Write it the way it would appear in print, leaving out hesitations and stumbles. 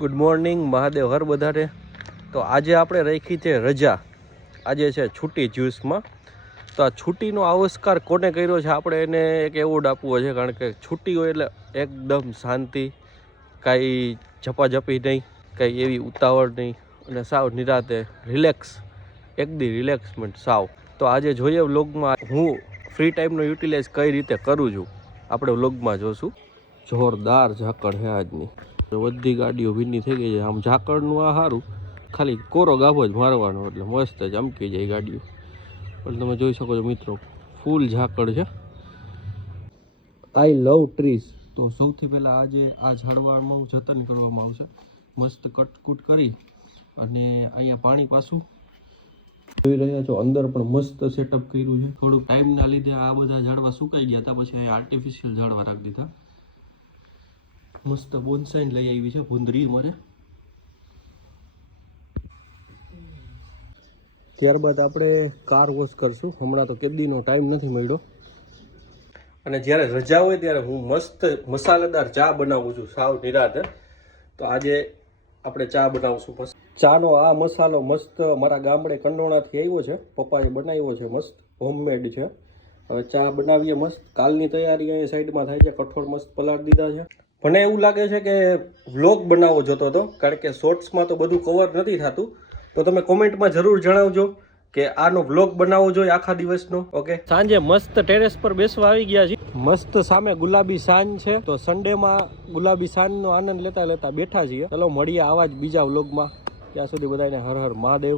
Good morning Mahadev હર બધાને. તો આજે આપણે રાખી છે રજા, આજે છે છૂટી જ્યુસમાં. તો આ છૂટીનો આવિષ્કાર કોને કર્યો છે, આપણે એને એક એવોર્ડ આપવો છે. કારણ કે છૂટી હોય એટલે એકદમ શાંતિ, કાંઈ ઝપાઝપી નહીં, કાંઈ એવી ઉતાવળ નહીં, અને સાવ નિરાતે રિલેક્સ, એકદી રિલેક્સમેન્ટ સાવ. તો આજે જોઈએ વ્લોગમાં હું ફ્રી ટાઈમનો યુટિલાઇઝ કઈ રીતે કરું છું, આપણે વ્લોગમાં જોશું. જોરદાર ઝાકળ છે આજની, બધી ગાડીઓ ભીની થઈ ગઈ છે. આમ ઝાકળનું આ સારું, ખાલી કોરો ગાભો જ મારવાનો એટલે મસ્ત ચમકી જાય ગાડીઓ. પણ તમે જોઈ શકો છો મિત્રો, ફૂલ ઝાકળ છે. આઈ લવ ટ્રીઝ. તો સૌથી પહેલાં આજે આ ઝાડવાનું જતન કરવામાં આવશે. મસ્ત કટકૂટ કરી અને અહીંયા પાણી પાછું જોઈ રહ્યા છો, અંદર પણ મસ્ત સેટઅપ કર્યું છે. થોડુંક ટાઈમના લીધે આ બધા ઝાડવા સુકાઈ ગયા હતા, પછી અહીંયા આર્ટિફિશિયલ ઝાડવા રાખી દીધા. મસ્ત બોન્સાઈ લઈ આવી છે ભૂંદરી મરે. ત્યારબાદ આપણે કાર વોશ કરશું. હમણાં તો કેદીનો ટાઈમ નથી મળ્યો, અને જ્યારે રજા હોય ત્યારે હું મસ્ત મસાલેદાર ચા બનાવું છું સાવ નિરાતે. તો આજે આપણે ચા બનાવશું. ચાનો આ મસાલો મસ્ત મારા ગામડે કંડોણાથી આવ્યો છે, પપ્પાએ બનાવ્યો છે, મસ્ત હોમમેડ છે. હવે ચા બનાવીએ મસ્ત. કાલની તૈયારી અહીંયા સાઈડમાં થાય છે. કઠોળ મસ્ત પલાળી દીધા છે. મને એવું લાગે છે કે વ્લોગ બનાવવો જોતો હતો, કારણ કે શોર્ટ્સમાં તો બધું કવર નથી થતું. તો તમે કોમેન્ટમાં જરૂર જણાવજો કે આનો વ્લોગ બનાવવો જોઈએ આખા દિવસનો. ઓકે, સાંજે મસ્ત ટેરેસ પર બેસવા આવી ગયા છે. મસ્ત સામે ગુલાબી સાંજ છે, તો સન્ડેમાં ગુલાબી સાંજનો આનંદ લેતા લેતા બેઠા છીએ. ચલો મળીએ આવા જ બીજા વ્લોગમાં. ત્યાં સુધી બધાને હર હર મહાદેવ.